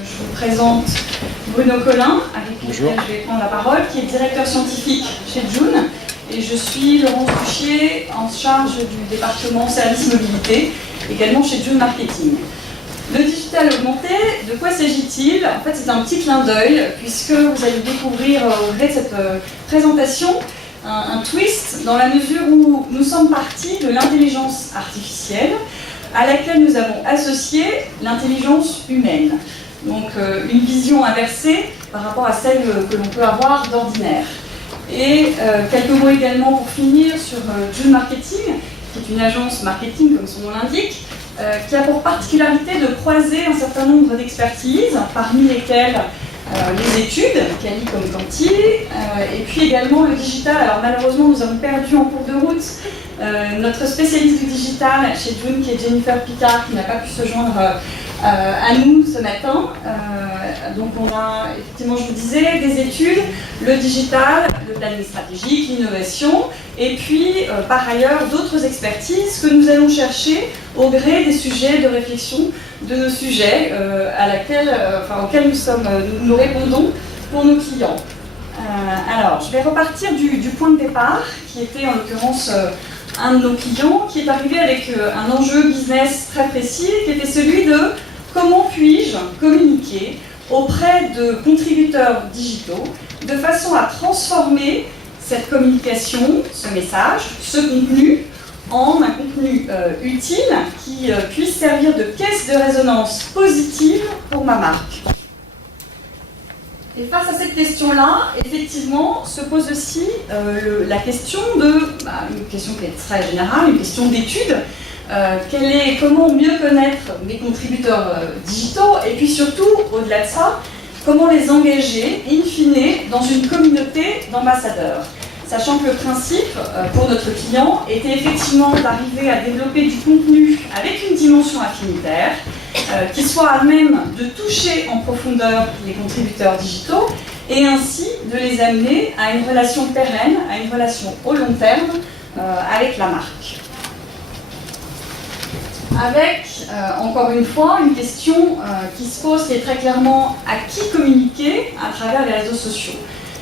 Je vous présente Bruno Collin, avec qui je vais prendre la parole, qui est directeur scientifique chez June. Et je suis Laurence Buchier, en charge du département services mobilité, également chez June Marketing. Le digital augmenté, de quoi s'agit-il? En fait, c'est un petit clin d'œil, puisque vous allez découvrir au gré de cette présentation un twist, dans la mesure où nous sommes partis de l'intelligence artificielle, à laquelle nous avons associé l'intelligence humaine. Donc une vision inversée par rapport à celle que l'on peut avoir d'ordinaire. Et quelques mots également pour finir sur June Marketing, qui est une agence marketing comme son nom l'indique, qui a pour particularité de croiser un certain nombre d'expertises, parmi lesquelles les études, quali comme quanti, et puis également le digital. Alors malheureusement nous avons perdu en cours de route notre spécialiste du digital chez June, qui est Jennifer Picard, qui n'a pas pu se joindre à nous ce matin. Donc on a effectivement, je vous disais, des études, le digital, le planning stratégique, l'innovation, et puis par ailleurs d'autres expertises que nous allons chercher au gré des sujets de réflexion de nos sujets auxquels nous répondons pour nos clients. Alors, je vais repartir du point de départ, qui était en l'occurrence un de nos clients, qui est arrivé avec un enjeu business très précis, qui était celui de comment puis-je communiquer auprès de contributeurs digitaux de façon à transformer cette communication, ce message, ce contenu, en un contenu utile qui puisse servir de caisse de résonance positive pour ma marque. Et face à cette question-là, effectivement, se pose aussi la question une question qui est très générale, une question d'étude. Comment mieux connaître mes contributeurs digitaux, et puis surtout, au-delà de ça, comment les engager, in fine, dans une communauté d'ambassadeurs. Sachant que le principe, pour notre client, était effectivement d'arriver à développer du contenu avec une dimension affinitaire, qui soit à même de toucher en profondeur les contributeurs digitaux, et ainsi de les amener à une relation pérenne, à une relation au long terme avec la marque. Avec, encore une fois, une question qui se pose, qui est très clairement à qui communiquer à travers les réseaux sociaux.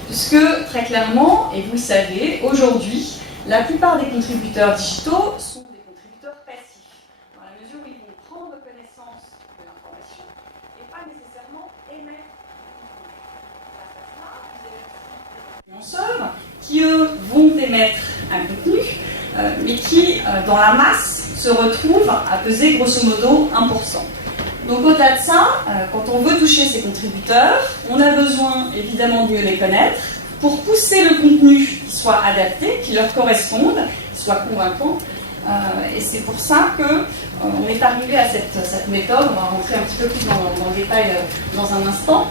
Puisque, très clairement, et vous le savez, aujourd'hui, la plupart des contributeurs digitaux sont des contributeurs passifs, dans la mesure où ils vont prendre connaissance de l'information et pas nécessairement émettre du contenu. Face à cela, vous avez aussi des influenceurs qui, eux, vont émettre un contenu, mais qui, dans la masse, se retrouvent à peser grosso modo 1%. Donc au-delà de ça, quand on veut toucher ces contributeurs, on a besoin évidemment de mieux les connaître pour pousser le contenu qui soit adapté, qui leur corresponde, qui soit convaincant. Et c'est pour ça qu'on est arrivé à cette méthode. On va rentrer un petit peu plus dans le détail dans un instant,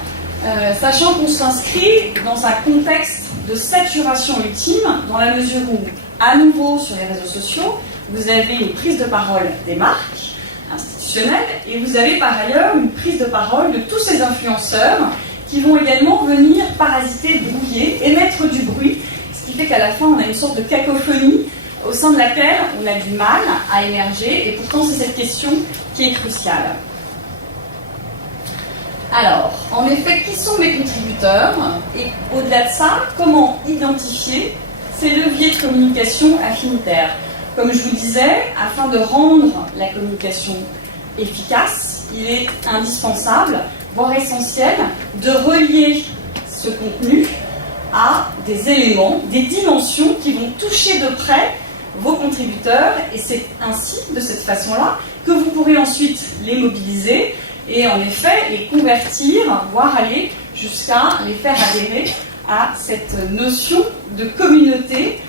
sachant qu'on s'inscrit dans un contexte de saturation ultime, dans la mesure où, à nouveau sur les réseaux sociaux, vous avez une prise de parole des marques institutionnelles, et vous avez par ailleurs une prise de parole de tous ces influenceurs qui vont également venir parasiter, brouiller, émettre du bruit, ce qui fait qu'à la fin on a une sorte de cacophonie au sein de laquelle on a du mal à émerger, et pourtant c'est cette question qui est cruciale. Alors, en effet, qui sont mes contributeurs, et au-delà de ça, comment identifier ces leviers de communication affinitaires? Comme je vous disais, afin de rendre la communication efficace, il est indispensable, voire essentiel, de relier ce contenu à des éléments, des dimensions qui vont toucher de près vos contributeurs, et c'est ainsi, de cette façon-là, que vous pourrez ensuite les mobiliser et en effet les convertir, voire aller jusqu'à les faire adhérer à cette notion de communauté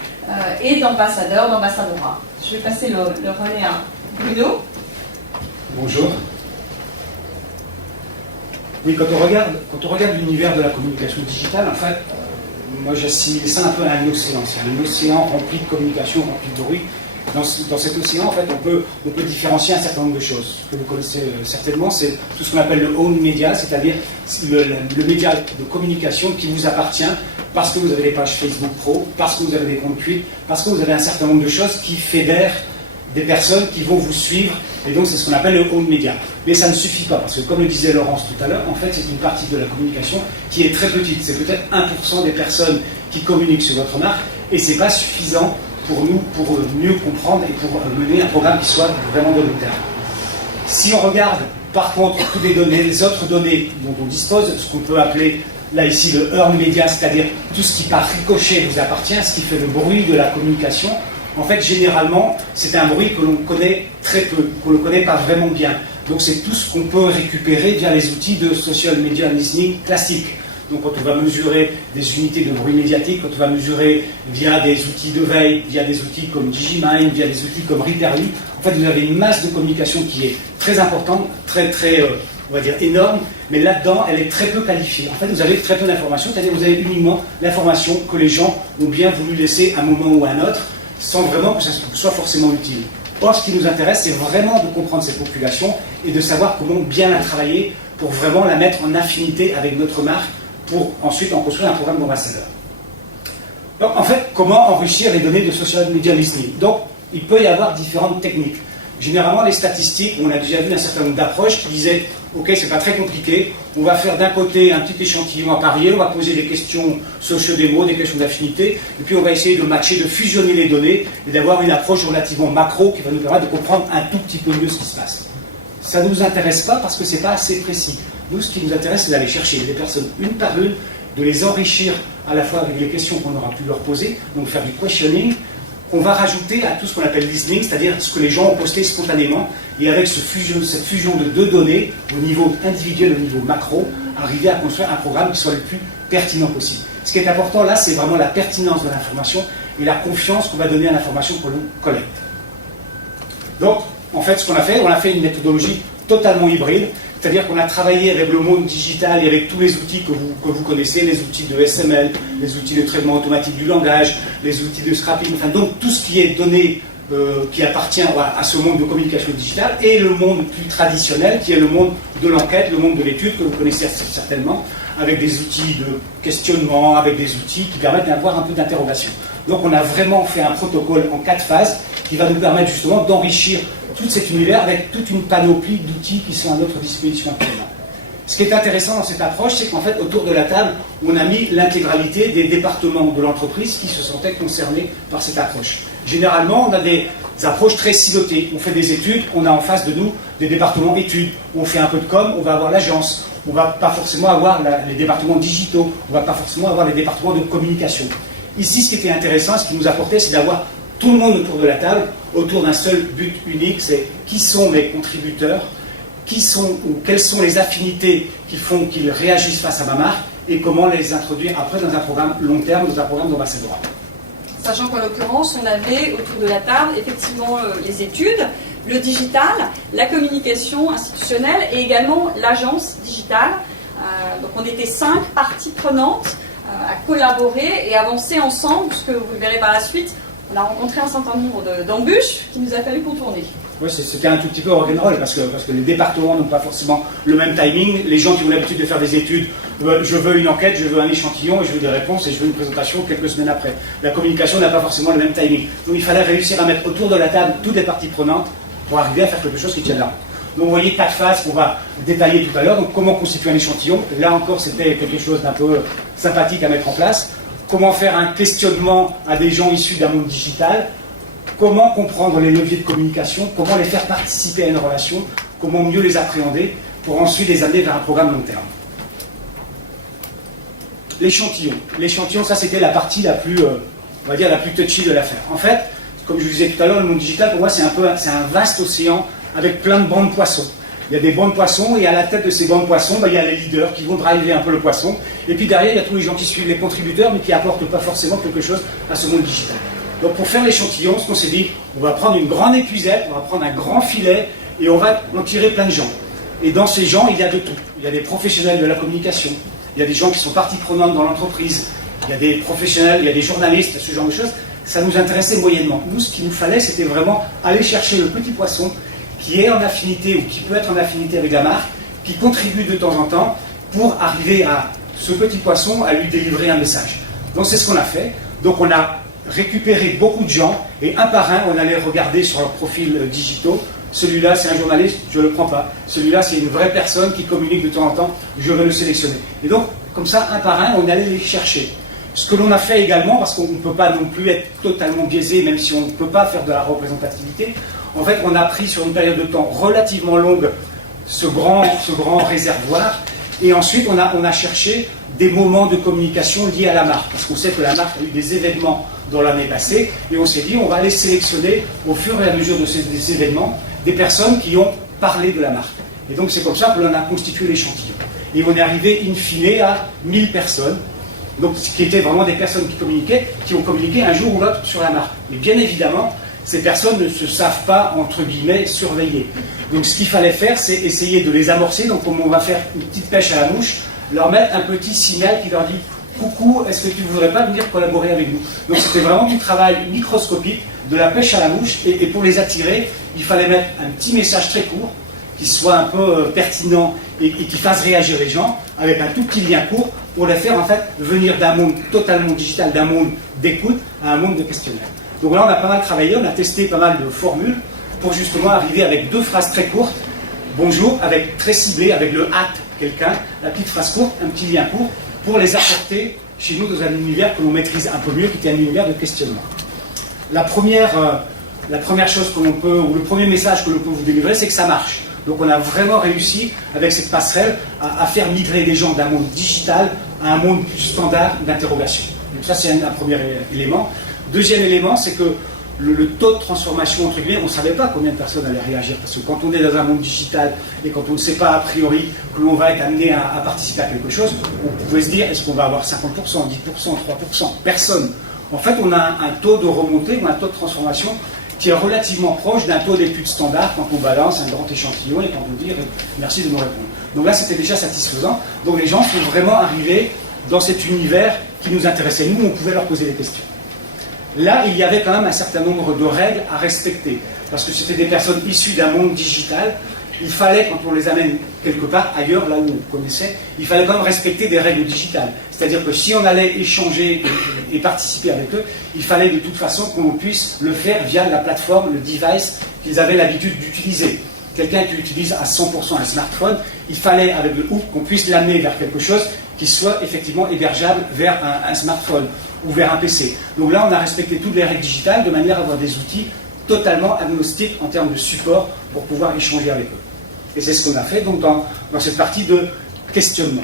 et d'ambassadeur, d'ambassadorat. Je vais passer le relais à Bruno. Bonjour. Oui, quand on regarde l'univers de la communication digitale, en fait, moi j'assimile ça un peu à un océan. C'est un océan rempli de communication, rempli de bruit. Dans cet océan, en fait, on peut différencier un certain nombre de choses. Ce que vous connaissez certainement, c'est tout ce qu'on appelle le own media, c'est-à-dire le média de communication qui vous appartient parce que vous avez des pages Facebook Pro, parce que vous avez des comptes Twitter, parce que vous avez un certain nombre de choses qui fédèrent des personnes qui vont vous suivre, et donc c'est ce qu'on appelle le own media. Mais ça ne suffit pas, parce que comme le disait Laurence tout à l'heure, en fait c'est une partie de la communication qui est très petite. C'est peut-être 1% des personnes qui communiquent sur votre marque, et c'est pas suffisant pour nous, pour mieux comprendre et pour mener un programme qui soit vraiment de long terme. Si on regarde par contre toutes les données, les autres données dont on dispose, ce qu'on peut appeler là ici le earned media, c'est-à-dire tout ce qui par ricochet vous appartient, ce qui fait le bruit de la communication, en fait généralement c'est un bruit que l'on connaît très peu, qu'on ne connaît pas vraiment bien. Donc c'est tout ce qu'on peut récupérer via les outils de social media listening classiques. Donc quand on va mesurer des unités de bruit médiatique, quand on va mesurer via des outils de veille, via des outils comme Digimind, via des outils comme Reaperly, en fait vous avez une masse de communication qui est très importante, très on va dire énorme, mais là-dedans elle est très peu qualifiée. En fait vous avez très peu d'informations, c'est-à-dire vous avez uniquement l'information que les gens ont bien voulu laisser à un moment ou à un autre, sans vraiment que ça soit forcément utile. Or ce qui nous intéresse c'est vraiment de comprendre cette population et de savoir comment bien la travailler pour vraiment la mettre en affinité avec notre marque, pour ensuite en construire un programme d'ambassadeur. Donc en fait, comment enrichir les données de social media listening? Donc il peut y avoir différentes techniques. Généralement les statistiques, on a déjà vu un certain nombre d'approches qui disaient ok, c'est pas très compliqué, on va faire d'un côté un petit échantillon à parier, on va poser des questions socio-démo, des questions d'affinité, et puis on va essayer de matcher, de fusionner les données et d'avoir une approche relativement macro qui va nous permettre de comprendre un tout petit peu mieux ce qui se passe. Ça ne nous intéresse pas parce que c'est pas assez précis. Nous, ce qui nous intéresse, c'est d'aller chercher les personnes une par une, de les enrichir à la fois avec les questions qu'on aura pu leur poser, donc faire du questioning, qu'on va rajouter à tout ce qu'on appelle listening, c'est-à-dire ce que les gens ont posté spontanément, et avec cette fusion de deux données, au niveau individuel, au niveau macro, arriver à construire un programme qui soit le plus pertinent possible. Ce qui est important là, c'est vraiment la pertinence de l'information et la confiance qu'on va donner à l'information que l'on collecte. Donc, en fait, ce qu'on a fait, on a fait une méthodologie totalement hybride, c'est-à-dire qu'on a travaillé avec le monde digital et avec tous les outils que vous connaissez, les outils de SML, les outils de traitement automatique du langage, les outils de scrapping, enfin donc tout ce qui est donné, qui appartient à ce monde de communication digitale, et le monde plus traditionnel, qui est le monde de l'enquête, le monde de l'étude, que vous connaissez certainement, avec des outils de questionnement, avec des outils qui permettent d'avoir un peu d'interrogation. Donc on a vraiment fait un protocole en 4 phases qui va nous permettre justement d'enrichir tout cet univers avec toute une panoplie d'outils qui sont à notre disposition actuellement. Ce qui est intéressant dans cette approche, c'est qu'en fait, autour de la table, on a mis l'intégralité des départements de l'entreprise qui se sentaient concernés par cette approche. Généralement, on a des approches très silotées. On fait des études, on a en face de nous des départements études. On fait un peu de com, on va avoir l'agence. On ne va pas forcément avoir les départements digitaux. On ne va pas forcément avoir les départements de communication. Ici, ce qui était intéressant, ce qui nous apportait, c'est d'avoir tout le monde autour de la table, autour d'un seul but unique, c'est qui sont mes contributeurs, quelles sont les affinités qui font qu'ils réagissent face à ma marque, et comment les introduire après dans un programme long terme, dans un programme d'ambassadeur. Sachant qu'en l'occurrence, on avait autour de la table effectivement les études, le digital, la communication institutionnelle et également l'agence digitale. Donc on était 5 parties prenantes à collaborer et avancer ensemble, puisque vous le verrez par la suite, on a rencontré un certain nombre d'embûches qu'il nous a fallu contourner. Oui, c'était un tout petit peu rock'n'roll parce que les départements n'ont pas forcément le même timing. Les gens qui ont l'habitude de faire des études, je veux une enquête, je veux un échantillon, et je veux des réponses et je veux une présentation quelques semaines après. La communication n'a pas forcément le même timing. Donc il fallait réussir à mettre autour de la table toutes les parties prenantes pour arriver à faire quelque chose qui tienne là. Donc vous voyez 4 phases qu'on va détailler tout à l'heure. Donc comment constituer un échantillon. Là encore, c'était quelque chose d'un peu sympathique à mettre en place. Comment faire un questionnement à des gens issus d'un monde digital. Comment comprendre les leviers de communication, comment les faire participer à une relation, comment mieux les appréhender pour ensuite les amener vers un programme long terme. L'échantillon. L'échantillon, ça c'était la partie la plus, on va dire, la plus touchy de l'affaire. En fait, comme je vous disais tout à l'heure, le monde digital, pour moi, c'est un vaste océan avec plein de bancs de poissons. Il y a des bancs de poissons, et à la tête de ces bancs de poissons, il y a les leaders qui vont driver un peu le poisson. Et puis derrière, il y a tous les gens qui suivent les contributeurs, mais qui n'apportent pas forcément quelque chose à ce monde digital. Donc pour faire l'échantillon, ce qu'on s'est dit, on va prendre une grande épuisette, on va prendre un grand filet, et on va en tirer plein de gens. Et dans ces gens, il y a de tout. Il y a des professionnels de la communication, il y a des gens qui sont partie prenante dans l'entreprise, il y a des professionnels, il y a des journalistes, ce genre de choses. Ça nous intéressait moyennement. Nous, ce qu'il nous fallait, c'était vraiment aller chercher le petit poisson qui est en affinité, ou qui peut être en affinité avec la marque, qui contribue de temps en temps pour arriver à ce petit poisson, à lui délivrer un message. Donc c'est ce qu'on a fait. Donc on a récupérer beaucoup de gens, et un par un, on allait regarder sur leurs profils digitaux. Celui-là, c'est un journaliste, je ne le prends pas. Celui-là, c'est une vraie personne qui communique de temps en temps, je vais le sélectionner. Et donc, comme ça, un par un, on allait les chercher. Ce que l'on a fait également, parce qu'on ne peut pas non plus être totalement biaisé, même si on ne peut pas faire de la représentativité, en fait, on a pris sur une période de temps relativement longue ce grand réservoir, et ensuite, on a cherché des moments de communication liés à la marque, parce qu'on sait que la marque a eu des événements dans l'année passée, et on s'est dit, on va aller sélectionner au fur et à mesure de ces événements des personnes qui ont parlé de la marque. Et donc, c'est comme ça que l'on a constitué l'échantillon. Et on est arrivé, in fine, à 1000 personnes, donc, qui étaient vraiment des personnes qui ont communiqué un jour ou l'autre sur la marque. Mais bien évidemment, ces personnes ne se savent pas, entre guillemets, surveiller. Donc, ce qu'il fallait faire, c'est essayer de les amorcer. Donc, comme on va faire une petite pêche à la mouche, leur mettre un petit signal qui leur dit « Coucou, est-ce que tu ne voudrais pas venir collaborer avec nous ?» Donc, c'était vraiment du travail microscopique, de la pêche à la mouche. Et pour les attirer, il fallait mettre un petit message très court, qui soit un peu pertinent et qui fasse réagir les gens, avec un tout petit lien court, pour les faire en fait venir d'un monde totalement digital, d'un monde d'écoute, à un monde de questionnaire. Donc là, on a pas mal travaillé, on a testé pas mal de formules pour justement arriver avec 2 phrases très courtes. Bonjour, avec très ciblé, avec le hâte quelqu'un, la petite phrase courte, un petit lien court, pour les apporter chez nous dans un univers que l'on maîtrise un peu mieux, qui est un univers de questionnement. La première chose que l'on peut, ou le premier message que l'on peut vous délivrer, c'est que ça marche. Donc on a vraiment réussi, avec cette passerelle, à faire migrer les gens d'un monde digital à un monde plus standard d'interrogation. Donc ça, c'est un premier élément. Deuxième élément, c'est que le taux de transformation, entre guillemets, on ne savait pas combien de personnes allaient réagir. Parce que quand on est dans un monde digital et quand on ne sait pas a priori que l'on va être amené à participer à quelque chose, on pouvait se dire, est-ce qu'on va avoir 50%, 10%, 3%? Personne. En fait, on a un taux de remontée ou un taux de transformation qui est relativement proche d'un taux d'études standard quand on balance un grand échantillon et quand on dit merci de me répondre. Donc là, c'était déjà satisfaisant. Donc les gens sont vraiment arrivés dans cet univers qui nous intéressait. Nous, on pouvait leur poser des questions. Là, il y avait quand même un certain nombre de règles à respecter, parce que c'était des personnes issues d'un monde digital. Il fallait, quand on les amène quelque part ailleurs, là où on connaissait, il fallait quand même respecter des règles digitales. C'est-à-dire que si on allait échanger et participer avec eux, il fallait de toute façon qu'on puisse le faire via la plateforme, le device qu'ils avaient l'habitude d'utiliser. Quelqu'un qui utilise à 100% un smartphone, il fallait, avec le hook, qu'on puisse l'amener vers quelque chose qui soit effectivement hébergeable vers un smartphone ou vers un PC. Donc là, on a respecté toutes les règles digitales de manière à avoir des outils totalement agnostiques en termes de support pour pouvoir échanger avec eux. Et c'est ce qu'on a fait donc dans cette partie de questionnement.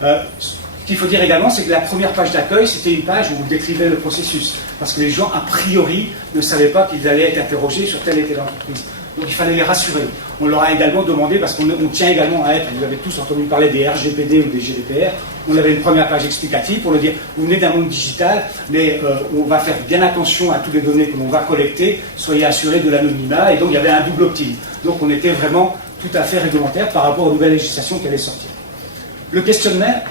Ce qu'il faut dire également, c'est que la première page d'accueil, c'était une page où on décrivait le processus. Parce que les gens, a priori, ne savaient pas qu'ils allaient être interrogés sur telle et telle entreprise. Donc il fallait les rassurer. On leur a également demandé, parce qu'on tient également à être, vous avez tous entendu parler des RGPD ou des GDPR, on avait une première page explicative pour leur dire, vous venez d'un monde digital, mais on va faire bien attention à toutes les données que l'on va collecter, soyez assurés de l'anonymat, et donc il y avait un double opt-in. Donc on était vraiment tout à fait réglementaire par rapport aux nouvelles législations qui allaient sortir. Le questionnaire,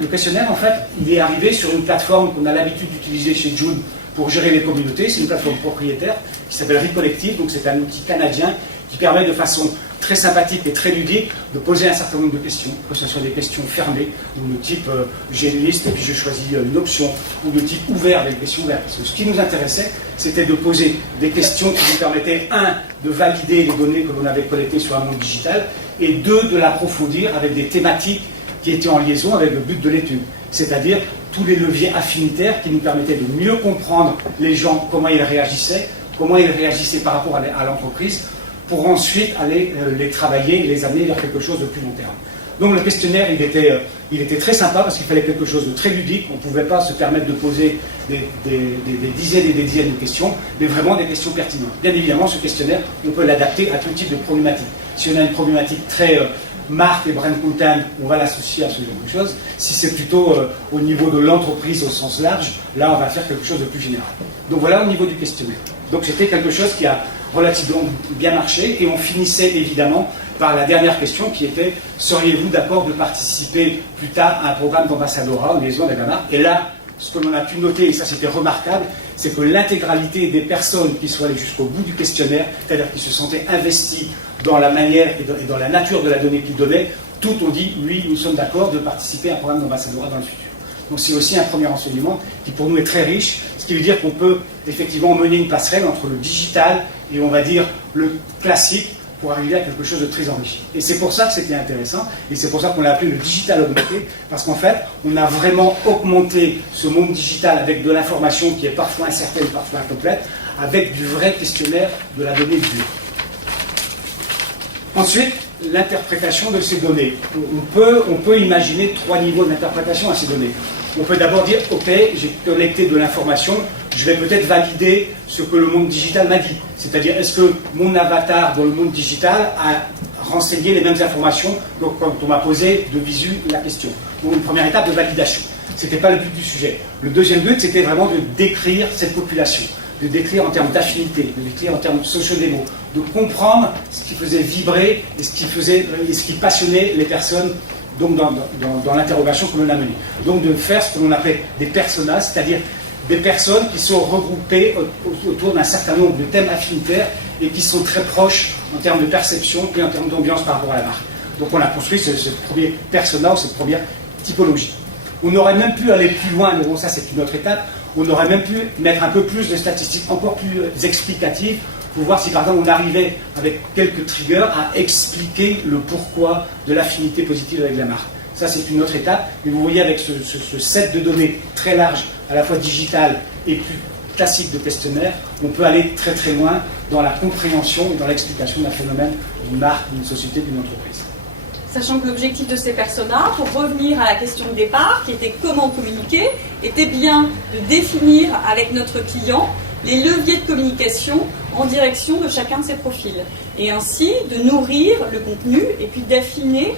en fait, il est arrivé sur une plateforme qu'on a l'habitude d'utiliser chez June pour gérer les communautés. C'est une plateforme propriétaire qui s'appelle Recollective, donc c'est un outil canadien qui permet de façon très sympathique et très ludique de poser un certain nombre de questions, que ce soit des questions fermées, ou de type j'ai une liste et puis je choisis une option, ou de type ouvert avec des questions ouvertes. Parce que ce qui nous intéressait, c'était de poser des questions qui nous permettaient, un, de valider les données que l'on avait collectées sur un monde digital, et deux, de l'approfondir avec des thématiques qui étaient en liaison avec le but de l'étude. C'est-à-dire tous les leviers affinitaires qui nous permettaient de mieux comprendre les gens, comment ils réagissaient par rapport à l'entreprise, pour ensuite aller les travailler et les amener vers quelque chose de plus long terme. Donc le questionnaire, il était très sympa parce qu'il fallait quelque chose de très ludique. On ne pouvait pas se permettre de poser des dizaines et des dizaines de questions, mais vraiment des questions pertinentes. Bien évidemment, ce questionnaire, on peut l'adapter à tout type de problématique. Si on a une problématique très marque et brand content, on va l'associer à ce genre de choses. Si c'est plutôt au niveau de l'entreprise au sens large, là, on va faire quelque chose de plus général. Donc voilà au niveau du questionnaire. Donc c'était quelque chose qui a relativement bien marché, et on finissait évidemment par la dernière question qui était « Seriez-vous d'accord de participer plus tard à un programme d'ambassadeurat en liaison avec la marque ?» Et là, ce que l'on a pu noter, et ça c'était remarquable, c'est que l'intégralité des personnes qui sont allées jusqu'au bout du questionnaire, c'est-à-dire qui se sentaient investies dans la manière et dans la nature de la donnée qu'ils donnaient, toutes ont dit « Oui, nous sommes d'accord de participer à un programme d'ambassadeurat dans le futur ». Donc c'est aussi un premier enseignement qui pour nous est très riche, ce qui veut dire qu'on peut effectivement mener une passerelle entre le digital et on va dire le classique pour arriver à quelque chose de très enrichi. Et c'est pour ça que c'était intéressant, et c'est pour ça qu'on l'a appelé le digital augmenté, parce qu'en fait, on a vraiment augmenté ce monde digital avec de l'information qui est parfois incertaine, parfois incomplète, avec du vrai questionnaire de la donnée dure. Ensuite, l'interprétation de ces données. On peut imaginer 3 niveaux d'interprétation à ces données. On peut d'abord dire, ok, j'ai collecté de l'information, je vais peut-être valider ce que le monde digital m'a dit. C'est-à-dire, est-ce que mon avatar dans le monde digital a renseigné les mêmes informations quand on m'a posé de visu la question. Donc une première étape de validation. Ce n'était pas le but du sujet. Le deuxième but, c'était vraiment de décrire cette population, de décrire en termes d'affinité, de décrire en termes sociodémos, de comprendre ce qui faisait vibrer et ce qui passionnait les personnes donc dans l'interrogation que l'on a menée. Donc de faire ce que l'on appelle des personas, c'est-à-dire des personnes qui sont regroupées autour d'un certain nombre de thèmes affinitaires et qui sont très proches en termes de perception et en termes d'ambiance par rapport à la marque. Donc on a construit ce premier persona ou cette première typologie. On aurait même pu aller plus loin, mais bon ça c'est une autre étape, on aurait même pu mettre un peu plus de statistiques encore plus explicatives pour voir si par exemple on arrivait avec quelques triggers à expliquer le pourquoi de l'affinité positive avec la marque. Ça c'est une autre étape, mais vous voyez avec ce set de données très large, à la fois digital et plus classique de questionnaire, on peut aller très très loin dans la compréhension et dans l'explication d'un phénomène d'une marque, d'une société, d'une entreprise. Sachant que l'objectif de ces personas, pour revenir à la question de départ, qui était comment communiquer, était bien de définir avec notre client les leviers de communication en direction de chacun de ses profils. Et ainsi de nourrir le contenu et puis d'affiner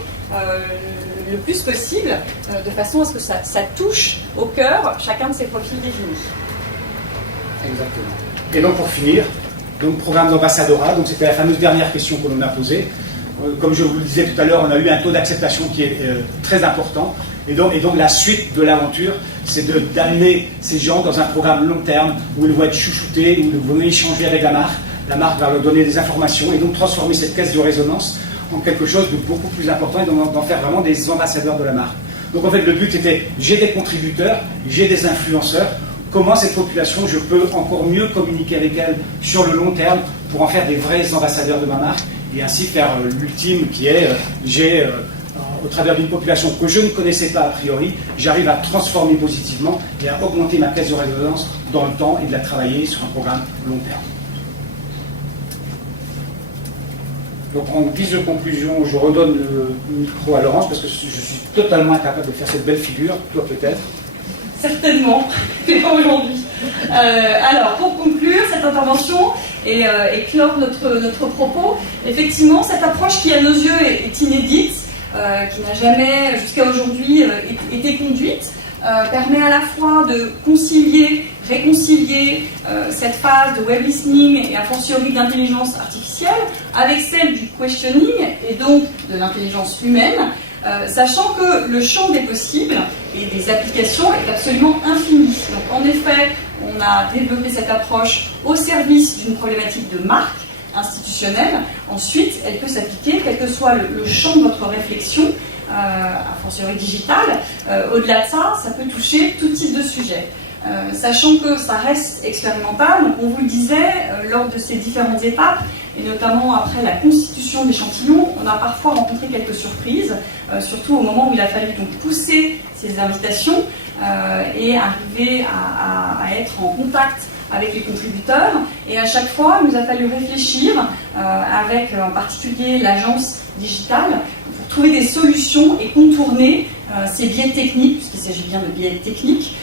le plus possible de façon à ce que ça touche au cœur chacun de ses profils définis. Exactement. Et donc pour finir, donc programme d'ambassadora, donc c'était la fameuse dernière question que l'on a posée. Comme je vous le disais tout à l'heure, on a eu un taux d'acceptation qui est très important. Et donc la suite de l'aventure, c'est d'amener ces gens dans un programme long terme où ils vont être chouchoutés, où ils vont échanger avec la marque va leur donner des informations et donc transformer cette caisse de résonance en quelque chose de beaucoup plus important et d'en faire vraiment des ambassadeurs de la marque. Donc en fait le but était, j'ai des contributeurs, j'ai des influenceurs, comment cette population, je peux encore mieux communiquer avec elle sur le long terme pour en faire des vrais ambassadeurs de ma marque et ainsi faire l'ultime qui est, au travers d'une population que je ne connaissais pas a priori, j'arrive à transformer positivement et à augmenter ma caisse de résonance dans le temps et de la travailler sur un programme long terme. Donc en guise de conclusion, je redonne le micro à Laurence parce que je suis totalement incapable de faire cette belle figure, toi peut-être. Certainement, mais pas aujourd'hui. Alors, pour conclure cette intervention et clore notre propos, effectivement, cette approche qui, à nos yeux, est inédite, qui n'a jamais, jusqu'à aujourd'hui, été conduite, permet à la fois de réconcilier cette phase de web listening et a fortiori d'intelligence artificielle avec celle du questioning et donc de l'intelligence humaine, sachant que le champ des possibles et des applications est absolument infini. Donc en effet, on a développé cette approche au service d'une problématique de marque institutionnelle. Ensuite, elle peut s'appliquer quel que soit le champ de votre réflexion, a fortiori digitale. Au-delà de ça, ça peut toucher tout type de sujet. Sachant que ça reste expérimental, donc on vous le disait, lors de ces différentes étapes, et notamment après la constitution d'échantillons, on a parfois rencontré quelques surprises, surtout au moment où il a fallu donc pousser ces invitations et arriver à être en contact avec les contributeurs. Et à chaque fois, il nous a fallu réfléchir avec en particulier l'agence digitale pour trouver des solutions et contourner ces biais techniques, puisqu'il s'agit bien de biais techniques,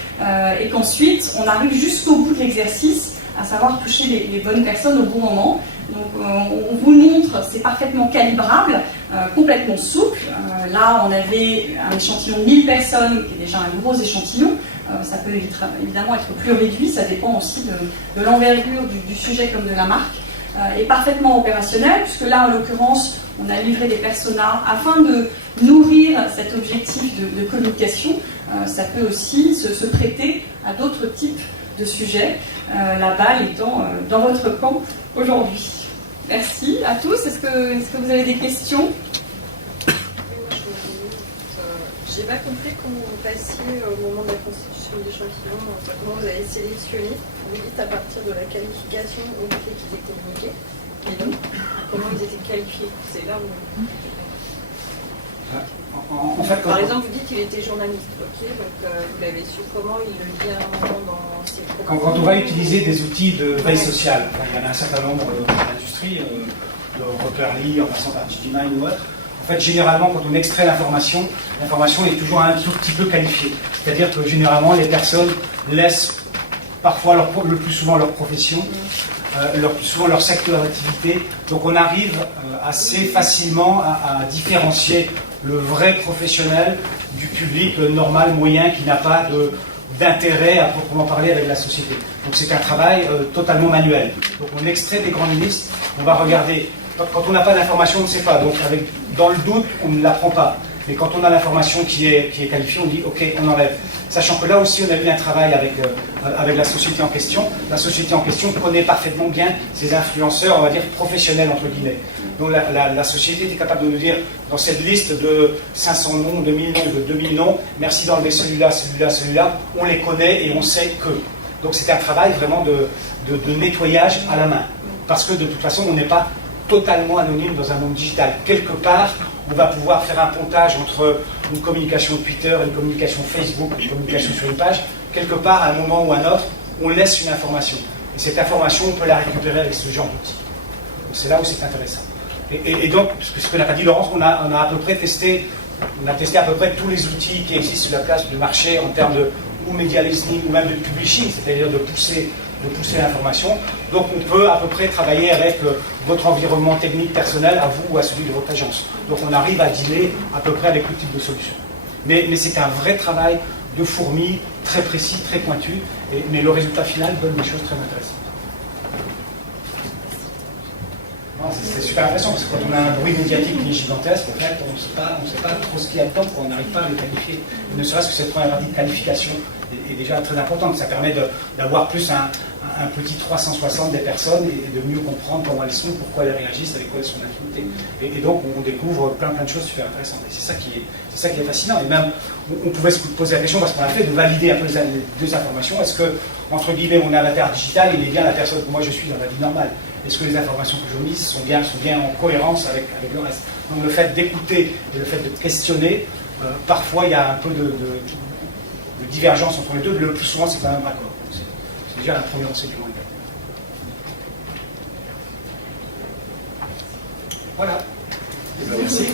et qu'ensuite on arrive jusqu'au bout de l'exercice, à savoir toucher les bonnes personnes au bon moment. Donc on vous le montre, c'est parfaitement calibrable, complètement souple. Là on avait un échantillon de 1000 personnes, qui est déjà un gros échantillon. Ça peut évidemment être plus réduit, ça dépend aussi de l'envergure du sujet comme de la marque. Et parfaitement opérationnel, puisque là en l'occurrence on a livré des personas afin de nourrir cet objectif de communication. Ça peut aussi se prêter à d'autres types de sujets, la balle étant dans votre camp aujourd'hui. Merci à tous. Est-ce que vous avez des questions ? J'ai pas compris comment vous passiez au moment de la constitution de l'échantillon, comment vous avez sélectionné. Vous dites à partir de la qualification au fait qu'ils étaient communiqués. Et donc, comment ils étaient qualifiés? C'est là où... En fait, par exemple, vous dites qu'il était journaliste, ok, donc vous l'avez su comment, il le dit à un moment dans ses quand on va utiliser des outils de veille sociale, il y en a un certain nombre dans l'industrie, de Reperly, en passant par GDMine ou autre. En fait, généralement, quand on extrait l'information, l'information est toujours un tout petit peu qualifiée. C'est-à-dire que généralement, les personnes laissent parfois le plus souvent leur profession, le plus souvent leur secteur d'activité. Donc on arrive assez facilement à différencier le vrai professionnel du public normal, moyen, qui n'a pas d'intérêt à proprement parler avec la société. Donc c'est un travail totalement manuel. Donc on extrait des grandes listes, on va regarder. Quand on n'a pas d'information, on ne sait pas. Donc dans le doute, on ne l'apprend pas. Mais quand on a l'information qui est qualifiée, on dit ok, on enlève. Sachant que là aussi, on a eu un travail avec la société en question. La société en question connaît parfaitement bien ces influenceurs, on va dire professionnels entre guillemets. Donc la société était capable de nous dire, dans cette liste de 500 noms, de 1000 noms, de 2000 noms, merci d'enlever celui-là, celui-là, celui-là, on les connaît et on sait que. Donc c'est un travail vraiment de nettoyage à la main. Parce que de toute façon, on n'est pas totalement anonyme dans un monde digital. Quelque part, on va pouvoir faire un pontage entre une communication Twitter, une communication Facebook, une communication sur une page. Quelque part, à un moment ou à un autre, on laisse une information. Et cette information, on peut la récupérer avec ce genre d'outils. C'est là où c'est intéressant. Et donc, ce que n'a pas dit Laurence, on a à peu près testé, à peu près tous les outils qui existent sur la place du marché en termes de ou media listening ou même de publishing, c'est-à-dire de pousser l'information. Donc on peut à peu près travailler avec votre environnement technique personnel, à vous ou à celui de votre agence. Donc on arrive à dealer à peu près avec tout type de solution. Mais c'est un vrai travail de fourmi, très précis, très pointu, mais le résultat final donne des choses très intéressantes. C'est super intéressant parce que quand on a un bruit médiatique qui est gigantesque, en fait, on ne sait pas trop ce qu'il y a dedans, on n'arrive pas à le qualifier. Ne serait-ce que cette première partie de qualification est déjà très importante. Ça permet d'avoir plus un petit 360 des personnes et de mieux comprendre comment elles sont, pourquoi elles réagissent, avec quoi elles sont en intimité. Et donc on découvre plein de choses super intéressantes. Et c'est ça qui est fascinant. Et même, on pouvait se poser la question, parce qu'on a fait, de valider un peu les deux informations. Est-ce que, entre guillemets, mon avatar digital, il est bien la personne que moi je suis dans la vie normale? Est-ce que les informations que je lis sont bien en cohérence avec le reste? Donc le fait d'écouter et le fait de questionner, parfois il y a un peu de divergence entre les deux, mais le plus souvent c'est quand même raccord. C'est déjà un premier enseignement. Voilà. Merci.